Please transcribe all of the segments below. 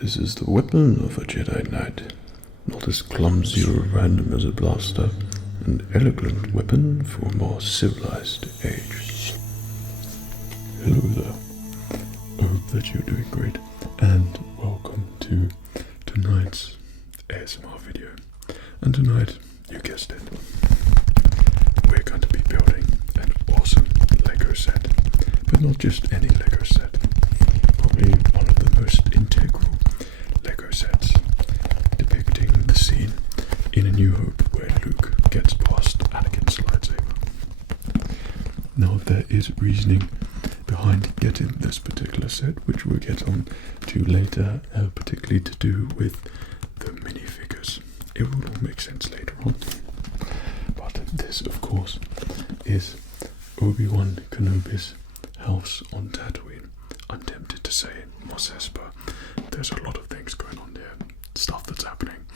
This is the weapon of a Jedi Knight, not as clumsy or random as a blaster, an elegant weapon for a more civilized age. Hello there, I hope that you're doing great, and welcome to tonight's ASMR video. And tonight, you guessed it, we're going to be building an awesome Lego set, but not just any Lego set, probably one of the most integral Lego sets, depicting the scene in A New Hope where Luke gets past Anakin's lightsaber. Now there is reasoning behind getting this particular set, which we'll get on to later, particularly to do with the minifigures. It will all make sense later on. But this, of course, is Obi Wan Kenobi's house on Tatooine. I'm tempted to say Mos Espa. There's a lot of things going on there, stuff that's happening.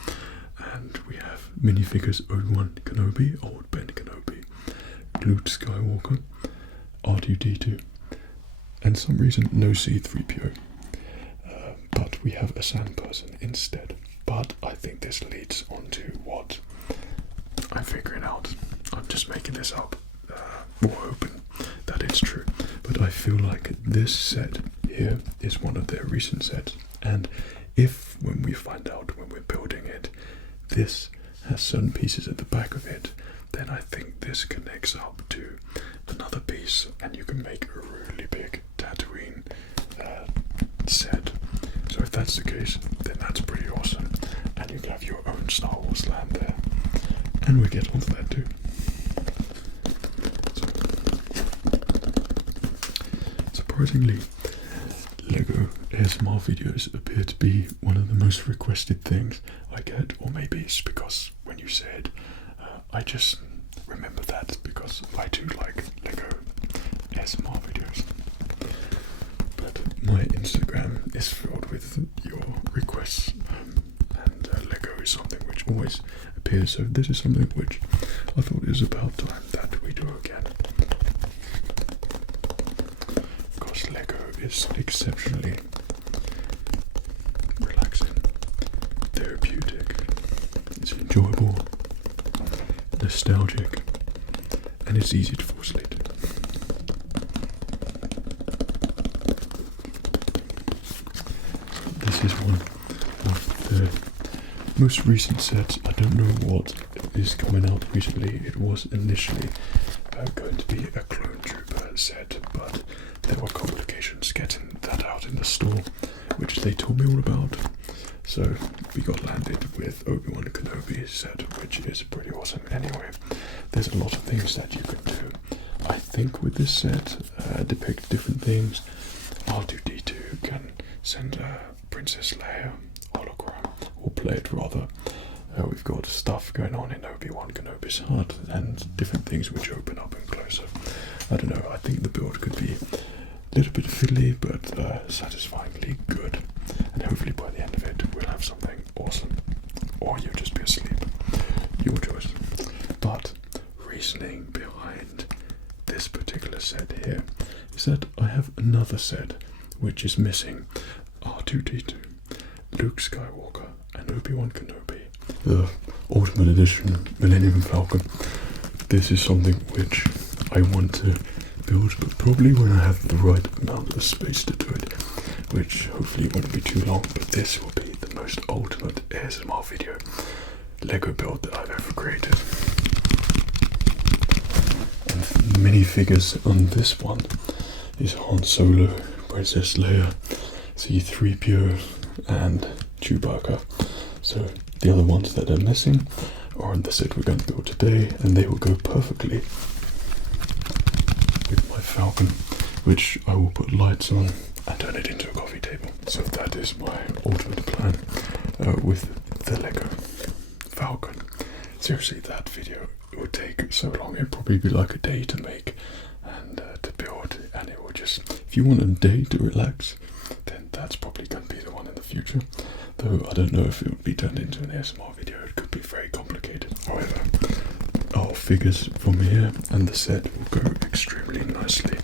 And we have minifigures Obi Wan Kenobi, old Ben Kenobi, Luke Skywalker, R2-D2, and some reason no C-3PO. But we have a sand person instead. But I think this leads on to what I'm figuring out. I'm just making this up, or hoping that it's true. But I feel like this set here is one of their recent sets. And if, when we find out when we're building it, this has certain pieces at the back of it, then I think this connects up to another piece, and you can make a really big Tatooine set. So if that's the case, then that's pretty awesome, and you can have your own Star Wars land there, and we'll get onto that too. So, surprisingly, Lego ASMR videos appear to be one of the most requested things I get, or maybe it's because when you said, I just remember that because I do like Lego ASMR videos. But my Instagram is filled with your requests, and Lego is something which always appears, so this is something which I thought it was about time that we do again. Of course, Lego is exceptionally relaxing, therapeutic, it's enjoyable, nostalgic, and it's easy to fall asleep to. This is one of the most recent sets. I don't know what is coming out recently. It was initially going to be a Clone Trooper set, but there were complications getting that out in the store, which they told me all about. So we got landed with Obi Wan Kenobi set, which is pretty awesome. Anyway, there's a lot of things that you can do. I think with this set, depict different things. R2-D2 can send Princess Leia Hologram, or play it rather. We've got stuff going on in Obi Wan Kenobi's hut and different things which open up and close up. I don't know, I think the build could be a little bit fiddly, but satisfyingly good. And hopefully by the end of it, we'll have something awesome. Or you'll just be asleep. Your choice. But reasoning behind this particular set here is that I have another set which is missing R2-D2, Luke Skywalker, and Obi Wan Kenobi. The Ultimate Edition Millennium Falcon. This is something which I want to build, but probably when I have the right amount of space to do it, which hopefully won't be too long. But this will be the most ultimate ASMR video Lego build that I've ever created. And the minifigures on this one is Han Solo, Princess Leia, C-3PO, and Chewbacca. So the other ones that are missing are on the set we're going to build today, and they will go perfectly with my Falcon, which I will put lights on and turn it into a coffee table. So that is my ultimate plan with the Lego Falcon. Seriously, that video would take so long. It'd probably be like a day to make and to build, and it would just, if you want a day to relax, then that's probably going to be the one in the future. Though I don't know if it would be turned into an ASMR video. It could be very complicated. However, our figures from here and the set will go extremely nicely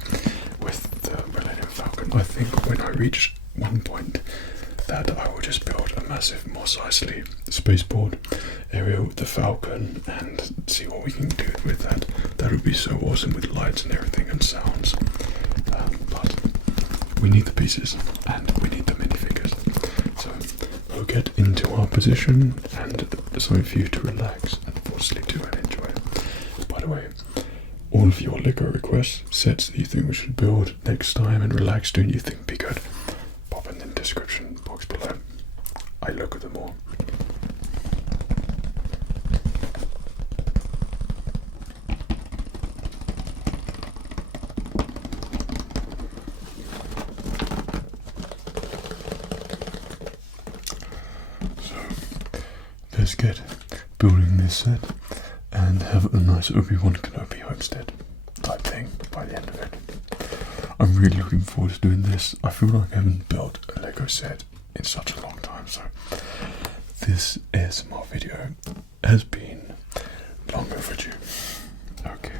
with the Millennium Falcon. I think when I reach 1.5 that I will just build a massive Mos Eisley spaceport area with the Falcon and see what we can do with that. That would be so awesome with lights and everything and sounds. But we need the pieces and we need the minifigures. So we'll get into our position and something for you to relax and fall asleep to and enjoy. By the way, all of your Lego requests, sets that you think we should build next time and relax to and you think be good, pop in the description box below. I look at them all. Let's get building this set and have a nice Obi Wan Kenobi homestead type thing by the end of it. I'm really looking forward to doing this. I feel like I haven't built a Lego set in such a long time, so this ASMR video has been long overdue. Okay.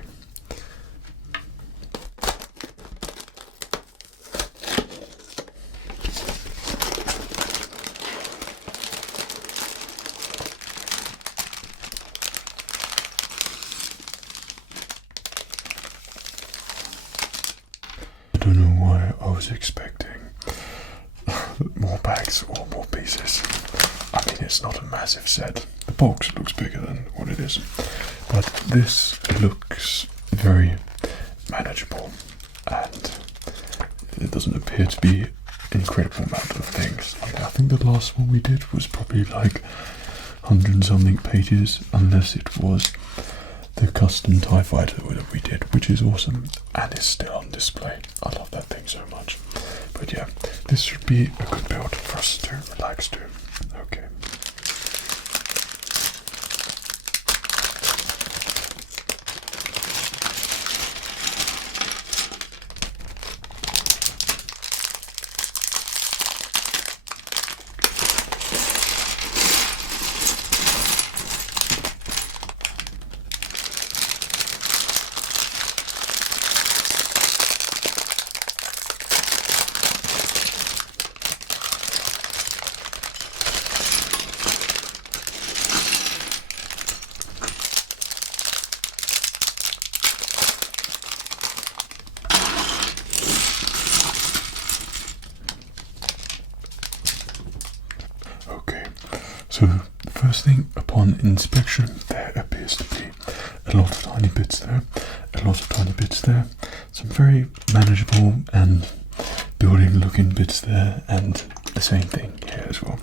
I don't know why I was expecting more bags or more pieces. I mean, it's not a massive set. The box looks bigger than what it is, but this looks very manageable and it doesn't appear to be an incredible amount of things. I mean, I think the last one we did was probably like 100 and something pages, unless it was the custom TIE Fighter that we did, which is awesome and is still on display. I love that thing so much. But yeah, this should be a good build for us to relax to. Okay. So the first thing upon inspection, there appears to be a lot of tiny bits there, a lot of tiny bits there, some very manageable and building looking bits there, and the same thing here as well.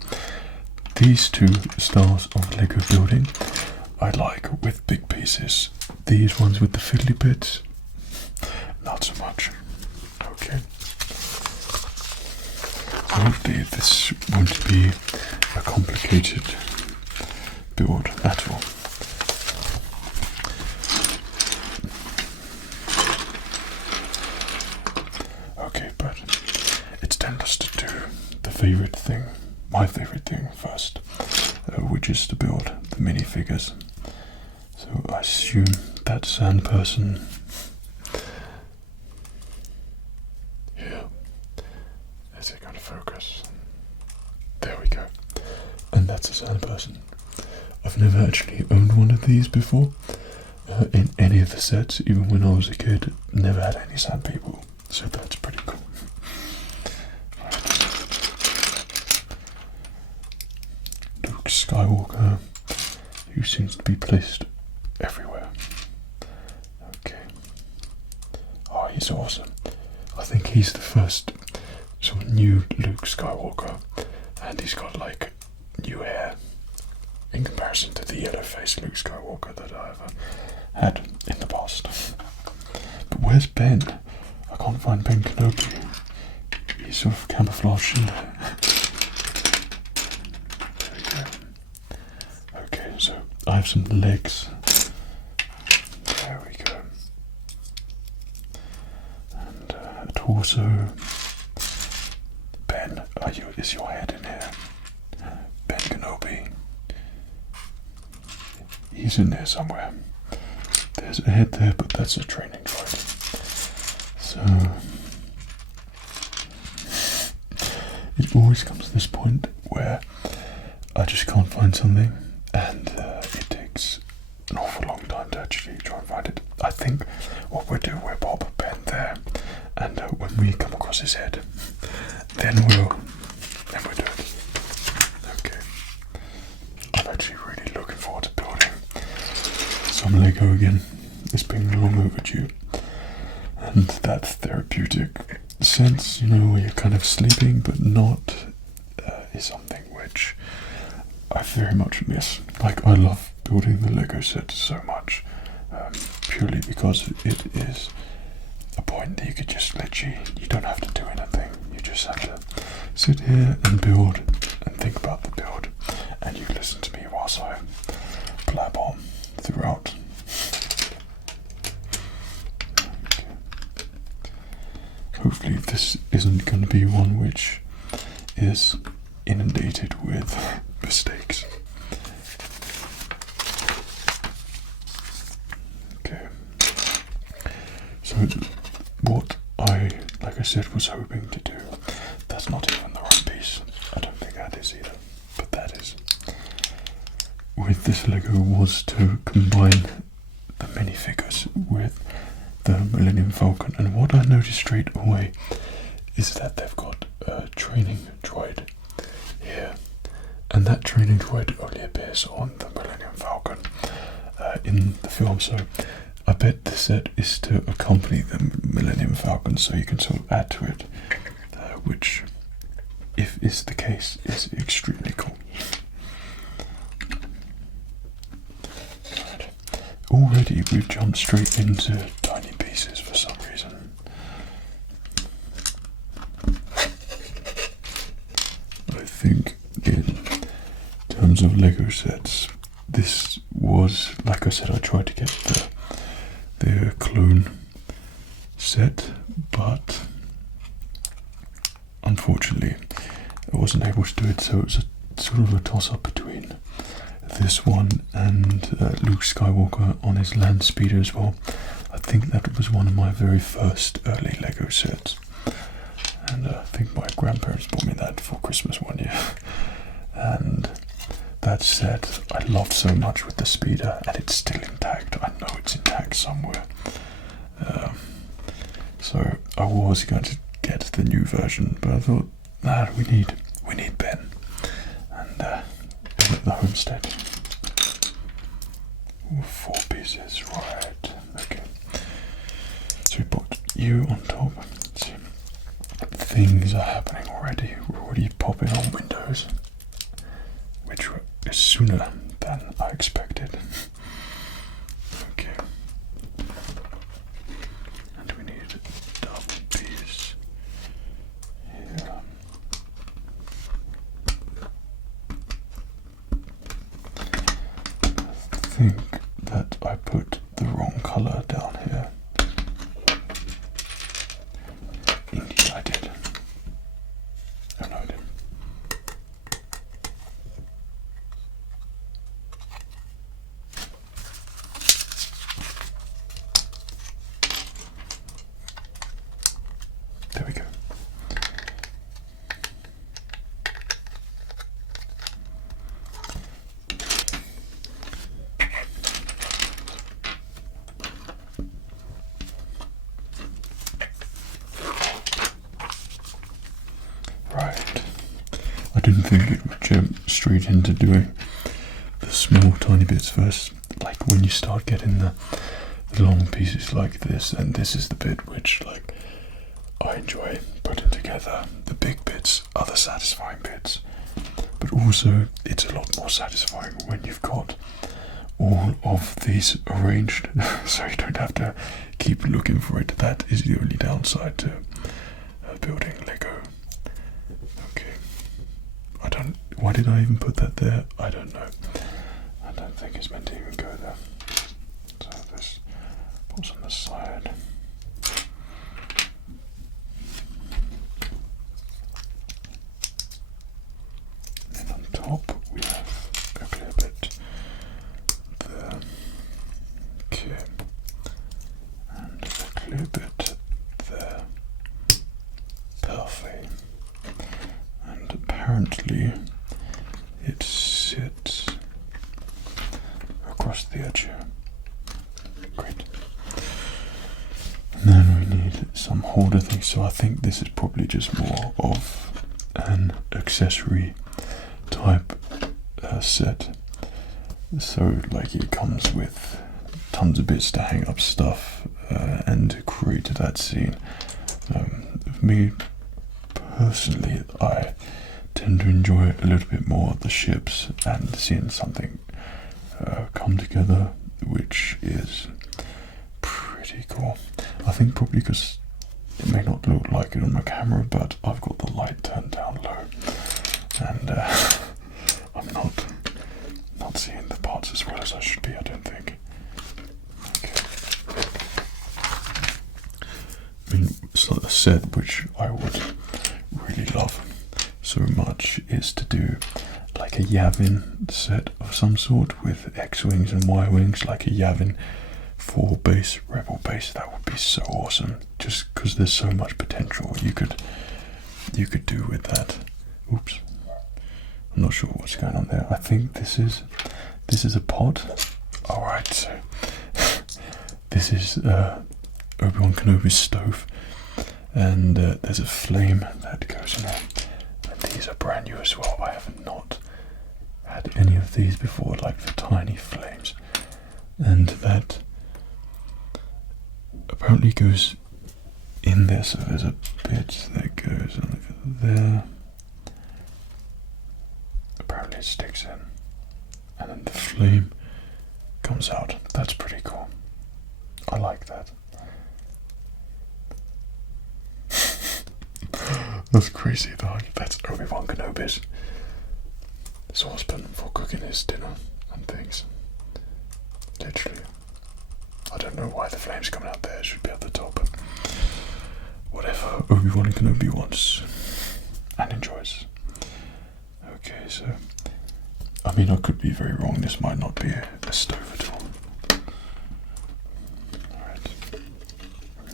These two styles of Lego building I like with big pieces. These ones with the fiddly bits, not so much. Okay. Hopefully this won't be a complicated build at all. Okay, but it's tenders to do the favorite thing, my favorite thing first, which is to build the minifigures. So I assume that sand person here. Is it going to focus? There we go. And that's a sand person. I've never actually owned one of these before in any of the sets. Even when I was a kid, never had any sand people. So that's pretty cool. Right. Luke Skywalker, who seems to be placed everywhere. Okay. Oh, he's awesome. I think he's the first sort of new Luke Skywalker, and he's got like new hair in comparison to the yellow-faced Luke Skywalker that I've had in the past. But where's Ben? I can't find Ben Kenobi. He's sort of camouflaged in there. There we go. Okay, so I have some legs. There we go. And a torso. Ben, is your head in here? Ben Kenobi. He's in there somewhere. There's a head there, but that's a training droid. So it always always comes to this point where I just can't find something, and it takes an awful long time to actually try and find it. I think what we'll do, we'll pop a pen there, and when we come across his head, then we'll do it. Okay. I'm actually really looking forward to building some Lego again. It's been long overdue, and that therapeutic sense, you know, where you're kind of sleeping but not, is something which I very much miss. Like, I love building the Lego set so much, purely because it is a point that you could just literally, you don't have to do anything. You just have to sit here and build and think about the build, and you listen to me whilst I blab on throughout. Okay. Hopefully this isn't going to be one which is inundated with mistakes. Okay. So what I, like I said, was hoping to do, that's not even the right piece. I don't think that is either, but that is. With this Lego was to combine the minifigures with the Millennium Falcon, and what I noticed straight away is that they've got a training droid here, and that training droid only appears on the Millennium Falcon in the film, so I bet the set is to accompany the Millennium Falcon, so you can sort of add to it, which, if is the case, is extremely cool. Right. Already we've jumped straight into tiny pieces for some reason. I think in terms of Lego sets, this was, like I said, I tried to get the clone set, but unfortunately I wasn't able to do it, so it was a sort of a toss-up between this one and Luke Skywalker on his land speeder as well. I think that was one of my very first early Lego sets, and I think my grandparents bought me that for Christmas one year. And that set I loved so much with the speeder, and it's still intact. I know it's intact somewhere. So I was going to get the new version, but I thought, nah, we need Ben, and at the homestead. Ooh, 4 pieces, right? Okay. So we put you on top. Let's see, things are happening already. We're already popping on windows, which is sooner than I expected. Okay. And we need a double piece here. I think that I put the wrong color down here. Indeed I did. Oh no, I didn't. There we go. Right. I didn't think it would jump straight into doing the small tiny bits first. Like when you start getting the long pieces like this, and this is the bit which, like, I enjoy putting together. The big bits are the satisfying bits, but also it's a lot more satisfying when you've got all of these arranged, so you don't have to keep looking for it. That is the only downside to building Lego. Okay, why did I even put that there? I don't know. I don't think it's meant to even go there. So this goes on the side. And on top we have a clear bit there. Okay. And a clear bit there. Perfect. And essentially it sits across the edge here. Great. And then we need some holder things, so I think this is probably just more of an accessory type set. So like it comes with tons of bits to hang up stuff and to create that scene. Me personally, I tend to enjoy a little bit more of the ships and seeing something come together, which is pretty cool. I think probably because it may not look like it on my camera, but I've got the light turned down low, and I'm not seeing the parts as well as I should be, I don't think. Okay. I mean, it's not a set which I would really love so much is to do like a Yavin set of some sort with X-Wings and Y-Wings, like a Yavin 4 base, Rebel base. That would be so awesome, just because there's so much potential you could do with that. Oops. I'm not sure what's going on there. I think this is a pod. Alright, so this is Obi Wan Kenobi's stove, and there's a flame that goes in there. And these are brand new as well. I have not had any of these before, like the tiny flames. And that apparently goes in there, so there's a bit that goes over there. Apparently it sticks in, and then the flame comes out. That's pretty cool. I like that. That's crazy though. That's Obi Wan Kenobi's saucepan for cooking his dinner and things. Literally. I don't know why the flame's coming out there. It should be at the top, but whatever Obi Wan Kenobi wants and enjoys. Okay, so I mean, I could be very wrong. This might not be a stove at all. Alright.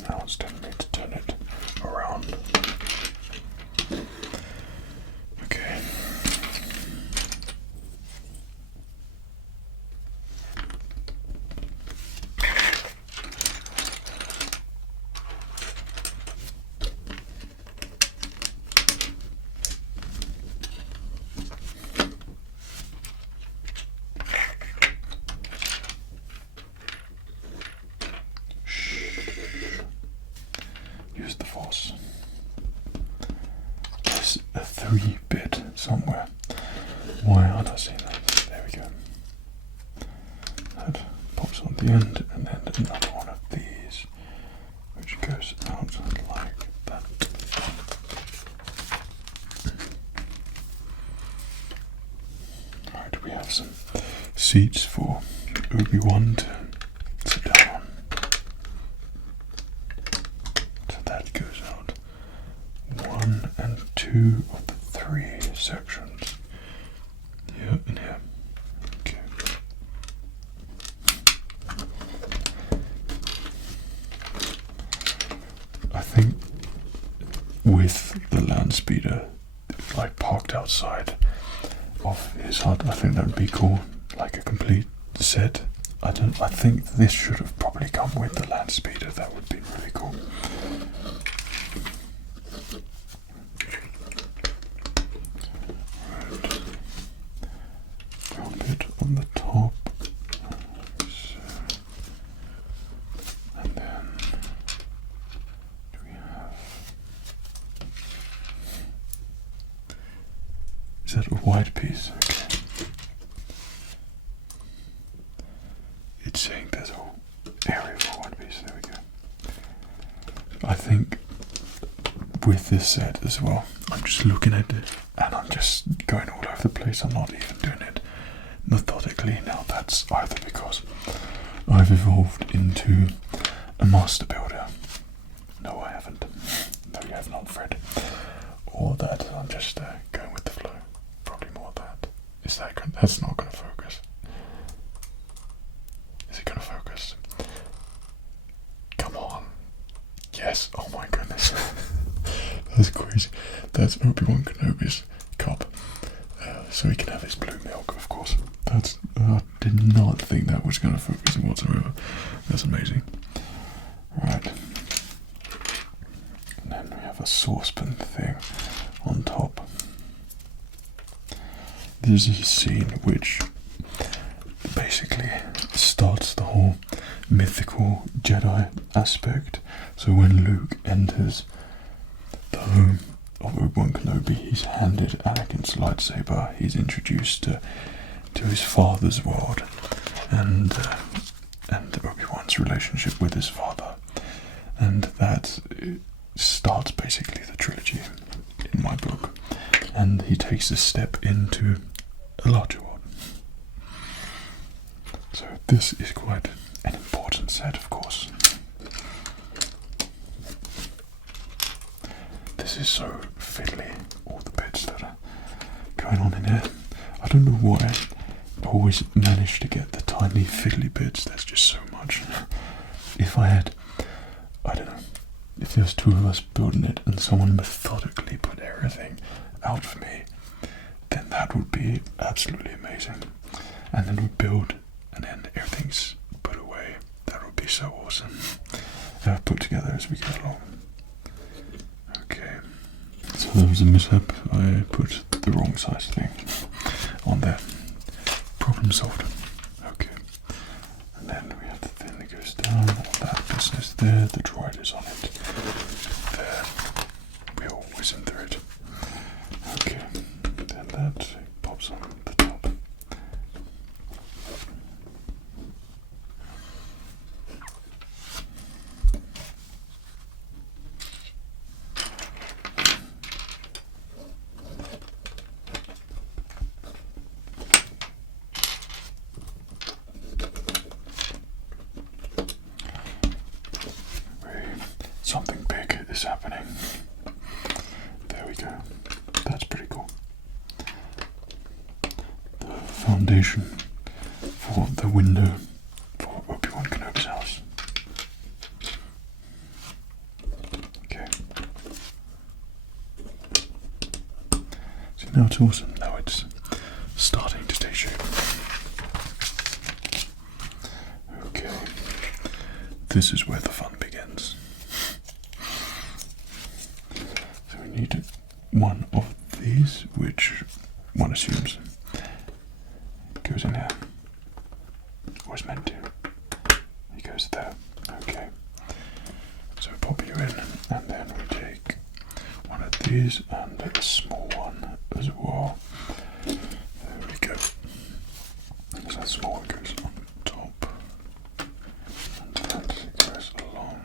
Now it's telling me to turn it around. Okay. Use the force. There's a 3-bit somewhere. Why aren't I seeing that? There we go. That pops on the end, and then another one of these, which goes out like that. Alright, we have some seats for Obi Wan to sit down on. So that goes out 1 and 2 of the 3 sections. Here and here. Okay. I think with the land speeder like parked outside of his hut, I think that would be cool. Like a complete set. I think this should have probably come with the land speeder. That would be really cool. Right. Drop it on the top. So, and then do we have? Is that a white piece? Okay. It's saying there's a area for one piece. There we go. I think with this set as well, I'm just looking at it and I'm just going all over the place. I'm not even doing it methodically. Now that's either because I've evolved into a master builder. No, I haven't. No, you have not, Fred. Or that I'm just going with the flow. Probably more of that. Is that that's not going to focus? Is it going to focus? Come on. Yes. Oh my goodness. That's crazy. That's Obi Wan Kenobi's cup. So he can have his blue milk, of course. I did not think that was going to focus whatsoever. That's amazing. Right. And then we have a saucepan thing on top. This is a scene which basically starts the whole mythical Jedi aspect. So when Luke enters the home of Obi Wan Kenobi, he's handed Anakin's lightsaber. He's introduced to his father's world and Obi Wan's relationship with his father, and that starts basically the trilogy in my book. And he takes a step into a larger one. So this is quite an important set, of course. This is so fiddly, all the bits that are going on in here. I don't know why I always manage to get the tiny fiddly bits. There's just so much. If I had, I don't know, if there's two of us building it and someone methodically put everything out for me, then that would be absolutely amazing. And then we build and then everything's put away. That would be so awesome. Put together as we go along. Okay. So there was a mishap. I put the wrong size thing on there. Problem solved. Okay. And then we have the thing that goes down. That business there. The droid is on it. There. We all whizzing through it. Okay. Then that pops on the top. Something big is happening. There we go. That's pretty cool. The foundation for the window for Obi Wan Kenobi's house. Okay. So now it's awesome. Now it's starting to take shape. Okay. This is where the fun begins. Need one of these, which one assumes goes in here, or is meant to. He goes there. Okay. So we pop you in, and then we take one of these and a small one as well. There we go. So that small one goes on top, and that goes along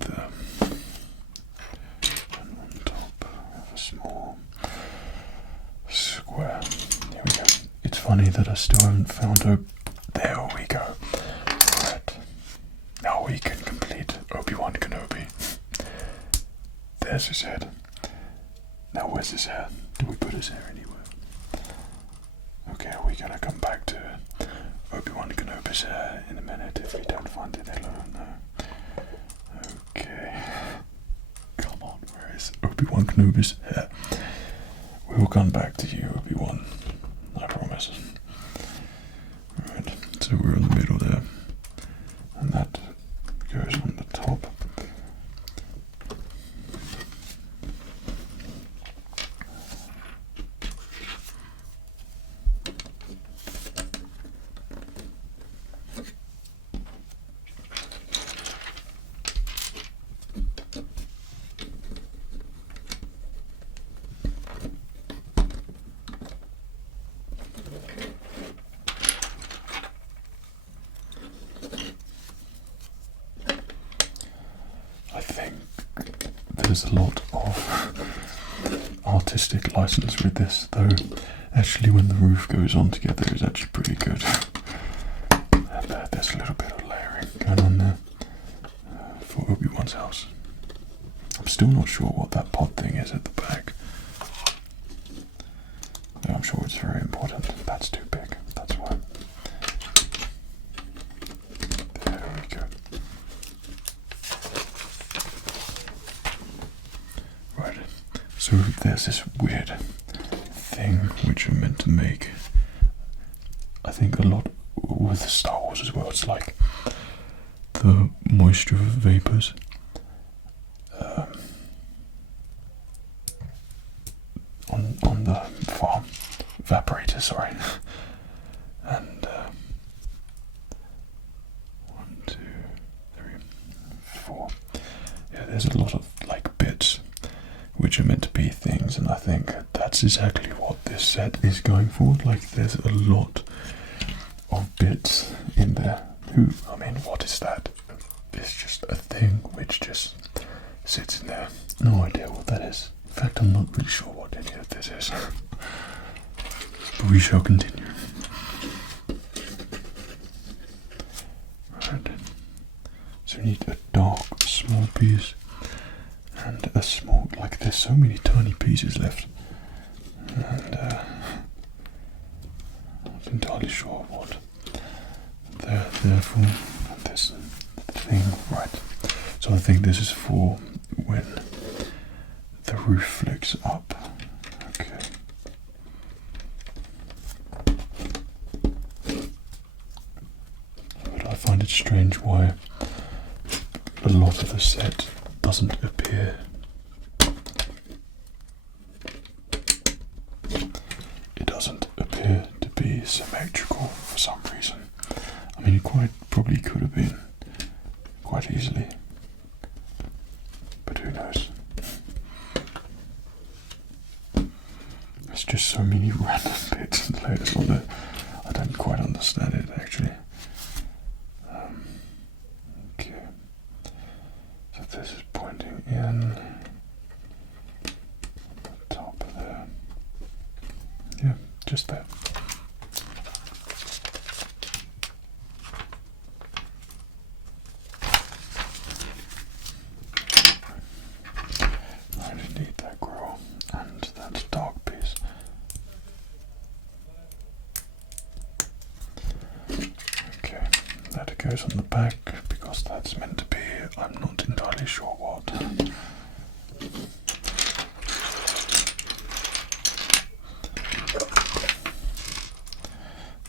there. Small square. Here we go. It's funny that I still haven't found there we go. Right. Now we can complete Obi Wan Kenobi. There's his head. Now where's his hair? Do we put his hair anywhere? Okay, are we gonna come back to Obi Wan Kenobi's hair in a minute if we don't find it alone? No. Okay. Come on, where is Obi Wan Kenobi's hair? We will come back to you, Obi Wan. I promise. Alright, so we're in the middle there. And that goes on the top. I think there's a lot of artistic license with this, though actually when the roof goes on together it's actually pretty good. And there's a little bit of layering going on there for Obi Wan's house. I'm still not sure what that pod thing is at the back. No, I'm sure it's very important. That's too big, that's why. There we go. Right, so there's this weird thing which are meant to make, I think, a lot with Star Wars as well. It's like the moisture vapors on the farm, evaporator, sorry. And 1, 2, 3, 4. Yeah, there's a lot of like bits which are meant to be things, and I think that's exactly what this set is going for. Like, there's a lot of bits in there. I mean, what is that? It's just a thing which just sits in there. No idea what that is. In fact, I'm not really sure what any of this is. But we shall continue. Right. So we need a dark, small piece. And a small, like, there's so many tiny pieces left. And I'm not entirely sure what they're there for. This thing, right. So I think this is for when the roof flicks up. Okay. But I find it strange why a lot of the set doesn't appear. It doesn't appear to be symmetrical for some reason. I mean, it probably could have been quite easily, but who knows? There's just so many random bits and layers on it. I don't quite understand it actually. Okay, so this is pointing in the top there. Yeah, just there. Goes on the back because that's meant to be, I'm not entirely sure what.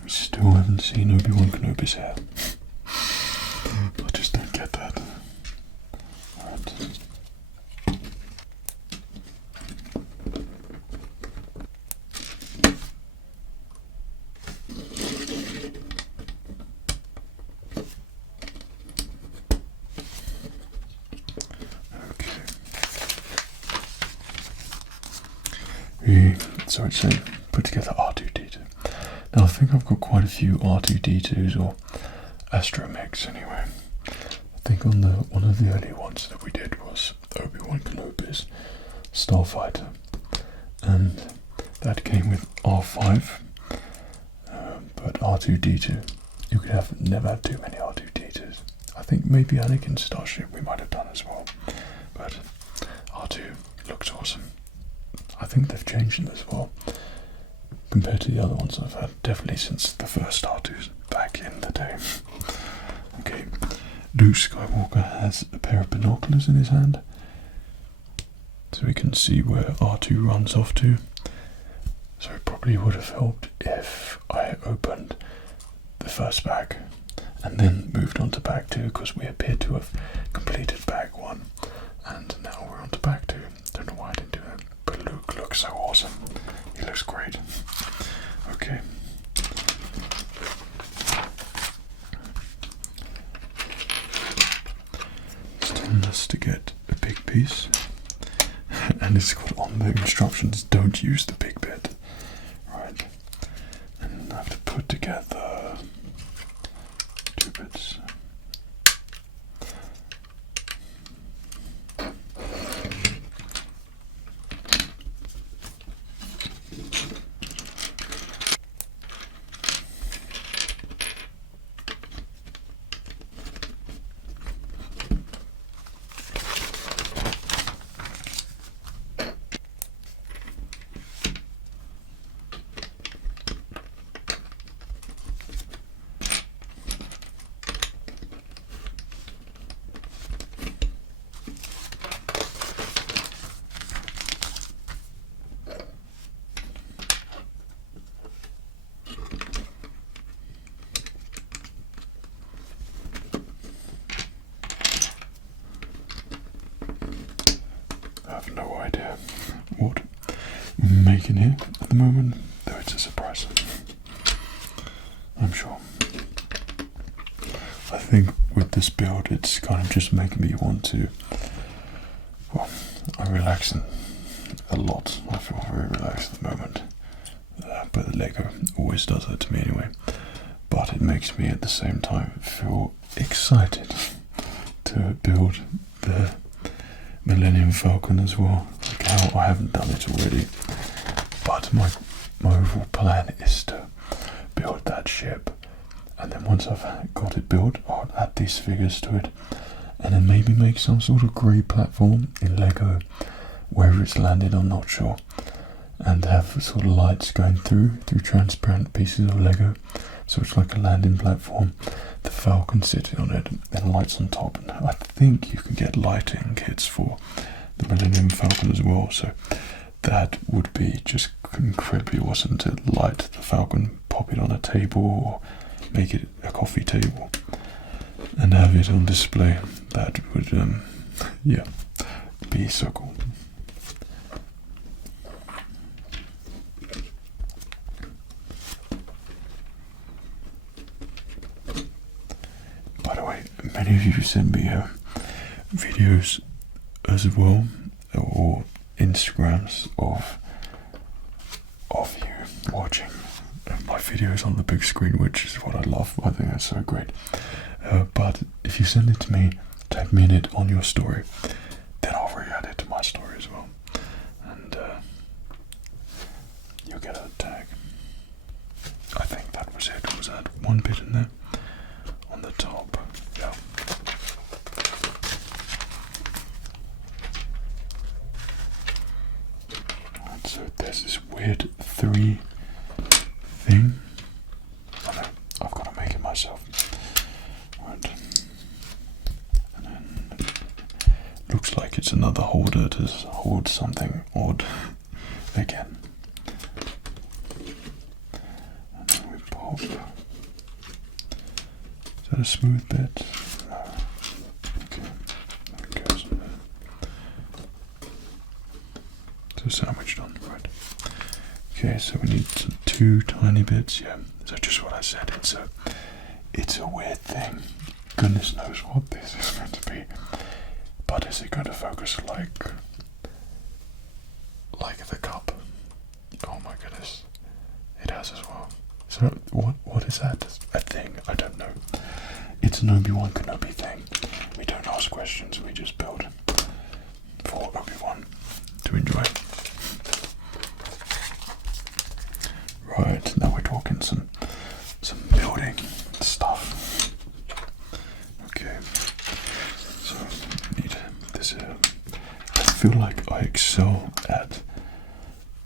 We still haven't seen Obi Wan Kenobi's hair. I just don't get that. Right. So it's saying put together R2-D2. Now I think I've got quite a few R2-D2s or astromechs anyway. I think on one of the early ones that we did was Obi Wan Kenobi's Starfighter, and that came with R5. But R2-D2, you could never have too many R2-D2s. I think maybe Anakin's Starship we might have done as well, but R2 looks awesome. I think they've changed it as well compared to the other ones I've had, definitely since the first R2s back in the day. Okay, Luke Skywalker has a pair of binoculars in his hand, so we can see where R2 runs off to. So it probably would have helped if I opened the first bag and then moved on to bag 2, because we appear to have completed bag 1 and now we're on to bag 2. Don't know why I didn't do that. But Luke looks so awesome. He looks great. Okay. It's telling us to get a big piece. And it's got on the instructions, don't use the big bit. Right. And I have to put together 2 bits. making here at the moment, though it's a surprise. I'm sure. I think with this build, it's kind of just making me want to, well, I'm relaxing a lot. I feel very relaxed at the moment. But the Lego always does that to me anyway. But it makes me at the same time feel excited to build the Millennium Falcon as well. Like how I haven't done it already. But my overall plan is to build that ship, and then once I've got it built, I'll add these figures to it, and then maybe make some sort of grey platform in Lego. Wherever it's landed, I'm not sure. And have sort of lights going through transparent pieces of Lego, so it's like a landing platform, the Falcon sitting on it, and lights on top. And I think you can get lighting kits for the Millennium Falcon as well, so that would be just incredibly awesome to light the Falcon, pop it on a table, or make it a coffee table, and have it on display. That would, yeah, be so cool. By the way, many of you send me videos as well, or Instagrams of you watching my videos on the big screen, which is what I love. I think that's so great. But if you send it to me, tag me in it on your story, then I'll re-add it to my story as well, and you'll get a tag. I think that was it. Was that one bit in there on the top? Yeah. And so there's this weird 3 thing. Oh no, I've got to make it myself. Right. And then looks like it's another holder to hold something odd again. And then we pop. Is that a smooth bit? No. Okay, there it goes on there. So sandwiched on, right. Okay, so we need 2 tiny bits, yeah. So just what I said, it's a weird thing. Goodness knows what this is going to be. But is it going to focus like the cup? Oh my goodness. It has as well. So what is that? A thing? I don't know. It's an Obi Wan Kenobi thing. We don't ask questions, we just build for Obi Wan to enjoy. Right, now we're talking some building stuff. Okay, so I need this here. I feel like I excel at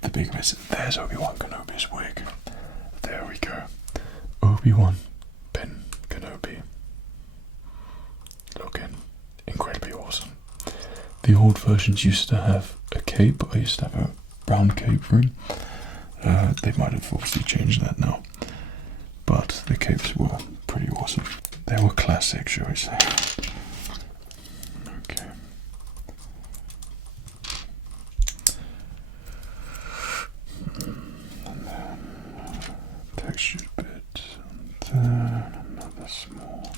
the big bits. There's Obi Wan Kenobi's wig. There we go. Obi Wan Ben Kenobi. Looking incredibly awesome. The old versions used to have a cape. I used to have a brown cape for him. They might have obviously changed that now, but the capes were pretty awesome. They were classic, shall we say. Okay. And then textured bit, and then another small.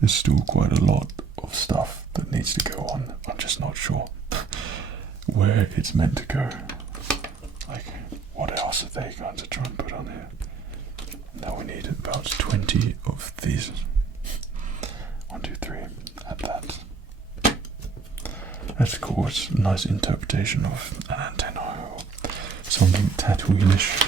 There's still quite a lot of stuff that needs to go on. I'm just not sure where it's meant to go. Like, what else are they going to try and put on here? Now we need about 20 of these. 1, 2, 3. Add that. That's cool. It's a nice interpretation of an antenna or something Tatooine-ish.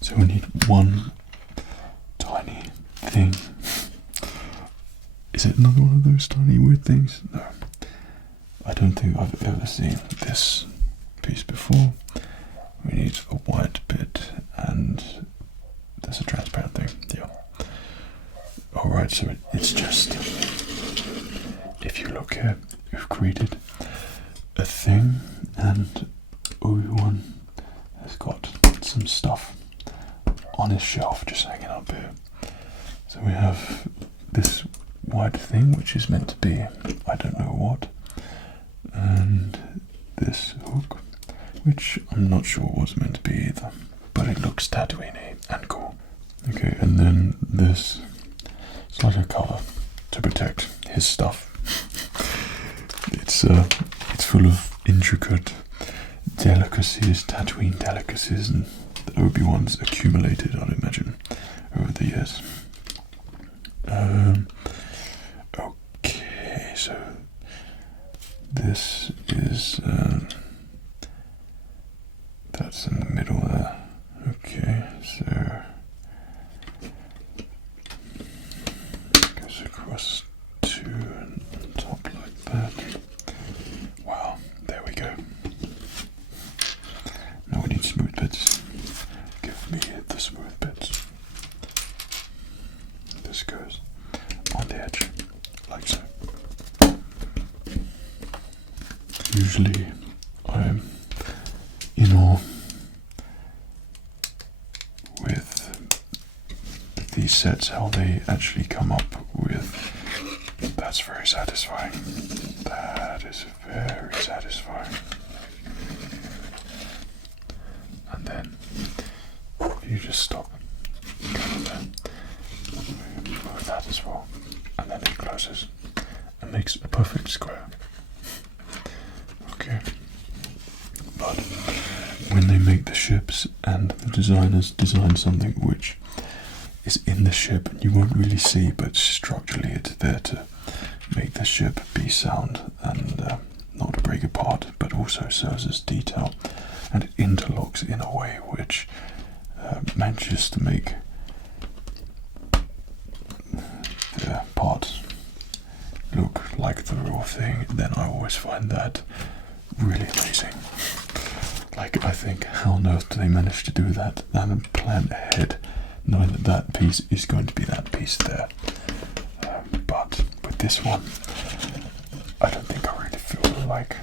So we need one tiny thing. Is it another one of those tiny weird things? No. I don't think I've ever seen this piece before. We need a white bit and So it's just, if you look here, we've created a thing, and Obi Wan has got some stuff on his shelf just hanging up here. So we have this white thing which is meant to be I don't know what, and this hook which I'm not sure what's meant to be either, but it looks Tatooine-y and cool. Okay, and then this, it's like a cover to protect his stuff. It's full of intricate delicacies, Tatooine delicacies, and that Obi-Wan's accumulated, I'd imagine, over the years. Okay, so this is that's in the middle there. Okay, so goes across two and on top like that. Wow, there we go. Now we need smooth bits. Give me the smooth bits. This goes on the edge, like so. Usually I'm in awe with these sets, how they actually come up with. That's very satisfying. That is very satisfying. And then you just stop. Move that as well. And then it closes and makes a perfect square. Okay. But when they make the ships and the designers design something which is in the ship and you won't really see, but structurally it's there to make the ship be sound and not break apart, but also serves as detail, and it interlocks in a way which manages to make the parts look like the real thing. Then I always find that really amazing. Like, I think, how on earth do they manage to do that and plan ahead, knowing that that piece is going to be that piece there. But with this one, I don't think I really feel like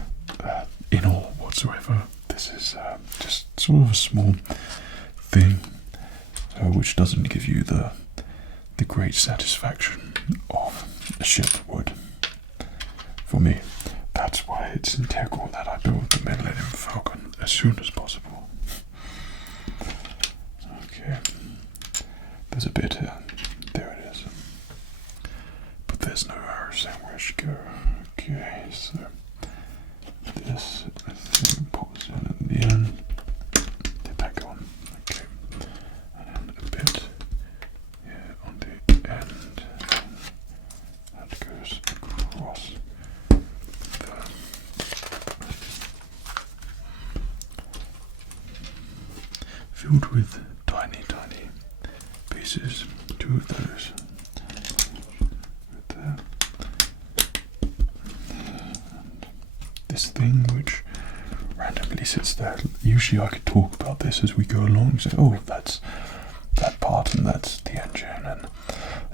in awe whatsoever. This is just sort of a small thing, which doesn't give you the great satisfaction of a ship would. For me, that's why it's integral that I build the Millennium Falcon as soon as possible. Okay, there's a bit here. There it is. But there's no arrows where it should go. Okay, so this I think pops in at the end. Did that go on? Okay, and then a bit here on the end. That goes across. Filled with tiny pieces, 2 of those right there. And this thing which randomly sits there. Usually I could talk about this as we go along, say, oh, that's that part and that's the engine and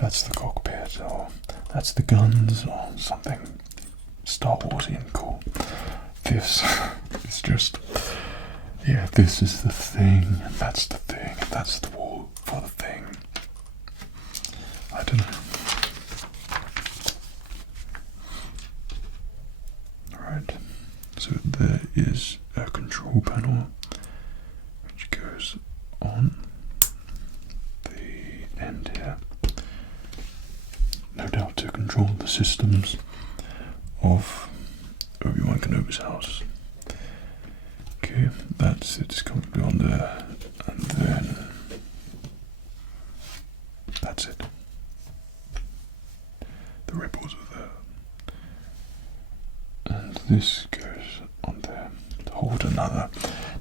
that's the cockpit or that's the guns or something Star Warsian cool. This is just, yeah, this is the thing, and that's the thing, and that's the wall for the thing. I don't know. Alright, so there is a control panel which goes on the end here. No doubt to control the systems of Obi Wan Kenobi's house. Okay, that sits comfortably on there, and then that's it. The ripples are there. And this goes on there to hold another,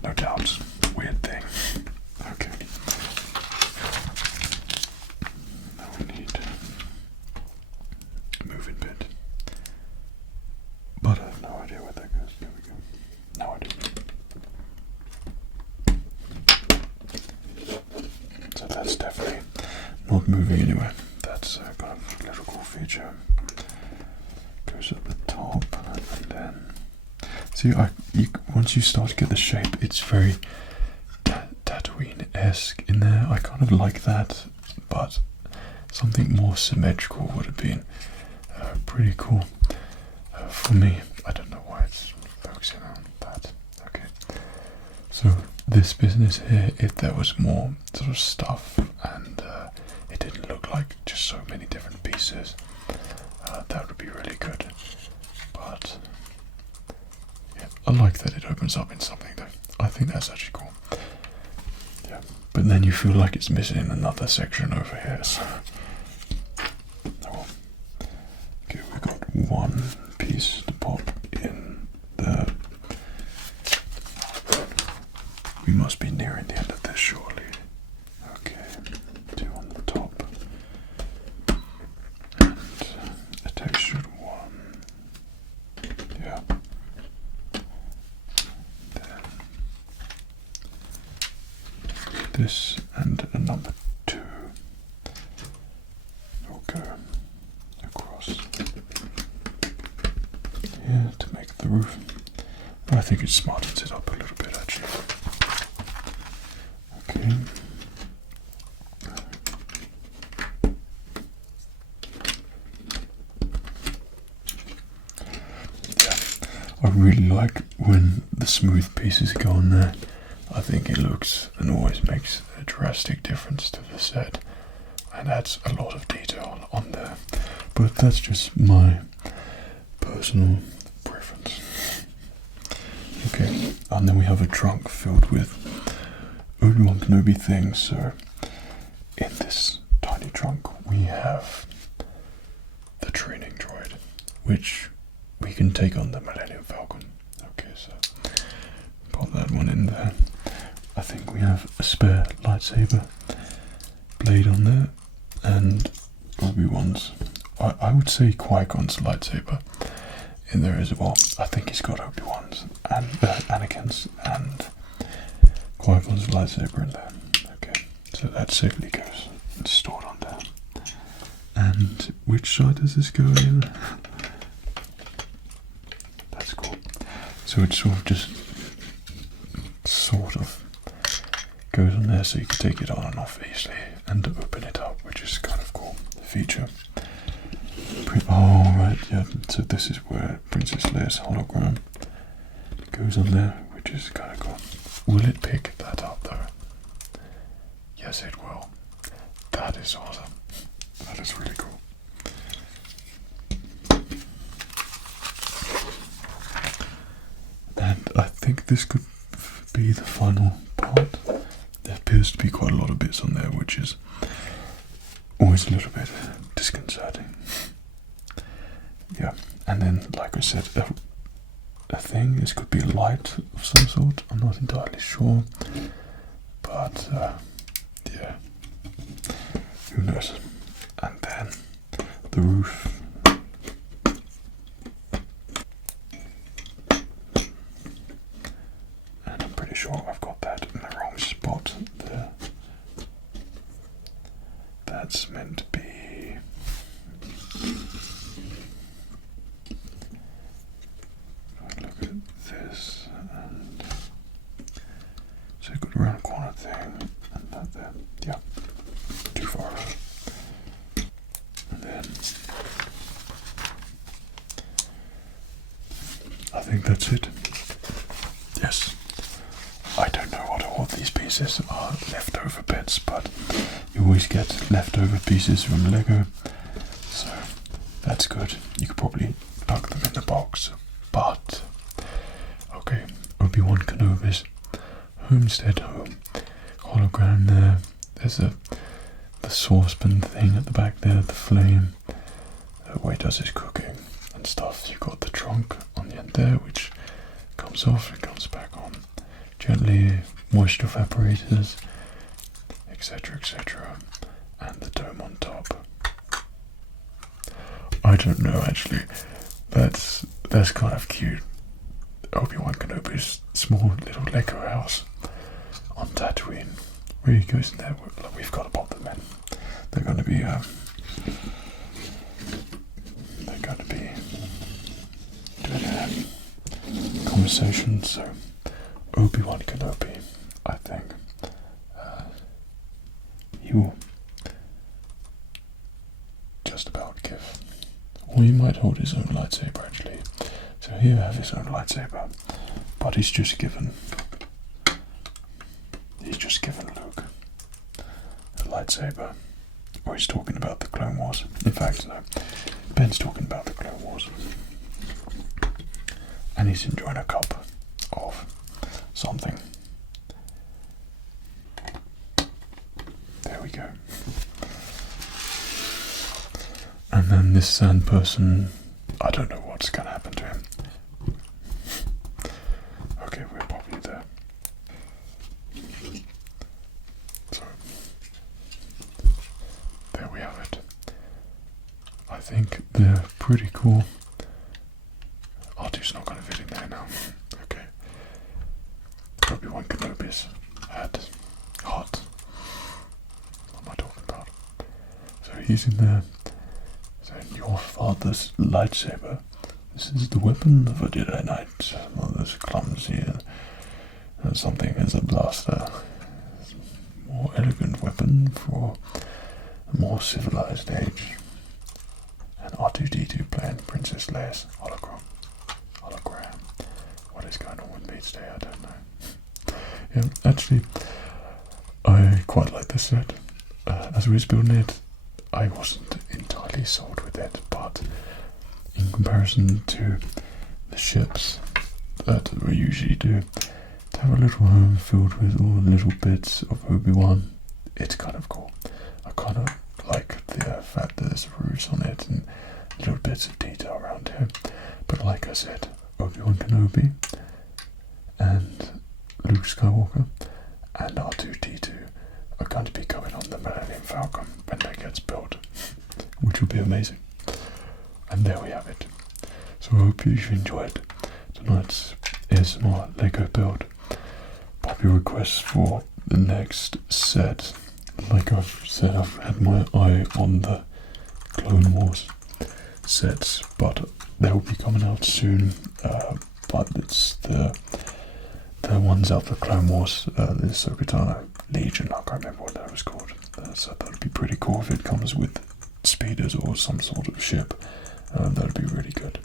no doubt, weird thing. Okay. Now we need a moving bit. But I have no idea where that goes. There we go. No idea. So that's definitely not moving anywhere. That's kind of left feature. Goes at the top, and then see, once you start to get the shape, it's very Tatooine-esque in there. I kind of like that, but something more symmetrical would have been pretty cool for me. I don't know why it's focusing on that. Okay, so this business here, if there was more sort of stuff and it didn't look like just so many different pieces, that would be really good. But yeah, I like that it opens up in something though. I think that's actually cool. Yeah, but then you feel like it's missing another section over here. So. Okay, we got one piece to pop in there. We must be nearing the end of this surely. Okay, two on the top. And a textured one. Yeah. Then this and a number 2 will go across here to make the roof. I think it smartens it up a little bit actually. Okay. Yeah, I really like when the smooth pieces go on there. I think it looks and always makes a drastic difference to the set and adds a lot of detail on there. But that's just my personal preference. Okay, and then we have a trunk filled with Obi Wan Kenobi things. So in this tiny trunk we have the training droid, which we can take on the Millennium Falcon. Okay, so put that one in there. I think we have a spare lightsaber blade on there, and Obi-Wan's, I would say Qui-Gon's lightsaber in there as well. I think he's got Obi-Wan's and Anakin's and Qui-Gon's lightsaber in there. Okay, so that safely goes and stored on there. And which side does this go in? That's cool. So it's sort of goes on there, so you can take it on and off easily and open it up, which is kind of cool feature. Oh right, yeah. So this is where Princess Leia's hologram goes on there, which is kind of cool. Will it pick that up though? Yes, it will. That is awesome. That is really cool. And I think this could be the final part. There appears to be quite a lot of bits on there, which is always a little bit disconcerting. Yeah, and then, like I said, a thing. This could be a light of some sort. I'm not entirely sure, but yeah, who knows? And then the roof. And I'm pretty sure I've got that in the wrong spot there. That's meant to be. Look at this, and so you've got a round corner thing, and that there. Yeah, too far. And then I think that's it. Yes. I don't know what all these pieces are, leftover bits, but you always get leftover pieces from Lego, so that's good. You could probably tuck them in the box, but okay, Obi Wan Kenobi's homestead home hologram there. There's the saucepan thing at the back there, the flame, where he does his cooking and stuff. You've got the trunk on the end there, which comes off and comes back on gently, moisture evaporators, etc, etc, and the dome on top. I don't know actually, that's kind of cute. Obi Wan Kenobi's small little Lego house on Tatooine, where he goes in there. We've got to pop them in. They're going to be conversation. So, Obi Wan Kenobi, I think he will just about give, or he might hold his own lightsaber actually. So he'll have his own lightsaber, but he's just given Luke a lightsaber. Or he's talking about the Clone Wars. In fact, no, Ben's talking about the Clone Wars. And he's enjoying a cup of something. There we go. And then this sand person, I don't know what's going to happen to him. Okay, we're probably there. So, there we have it. I think they're pretty cool. R2's not going to fit in there now. Okay. Obi Wan Kenobi's head. Heart. What am I talking about? So he's in there. So your father's lightsaber. This is the weapon of a Jedi Knight. Not this clumsy something as a blaster. More elegant weapon for a more civilized age. And R2-D2 playing Princess Leia's hologram. What is going on with me today? I don't know. Yeah, actually, I quite like this set. As we was building it, I wasn't entirely sold with it, but in comparison to the ships that we usually do, to have a little home filled with all the little bits of Obi-Wan, it's kind of cool. I kind of like the fact that there's roofs on it and little bits of detail around here. But like I said, Obi-Wan Kenobi and Luke Skywalker and R2-D2 are going to be going on the Millennium Falcon when that gets built, which will be amazing. And there we have it. So I hope you've enjoyed tonight's ASMR Lego build. Pop your requests for the next set. Like I've said, I've had my eye on the Clone Wars sets, but they'll be coming out soon. But it's the ones out the Clone Wars, the Ahsoka Legion, I can't remember what that was called. So that'd be pretty cool if it comes with speeders or some sort of ship. That'd be really good.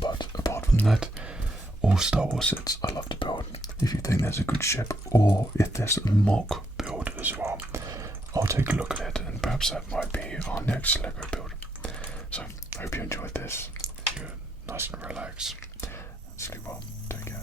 But apart from that, all Star Wars sets I love to build. If you think there's a good ship, or if there's a mock build as well, I'll take a look at it, and perhaps that might be our next Lego build. So, I hope you enjoyed this. You're nice and relaxed. Sleep well. Take care.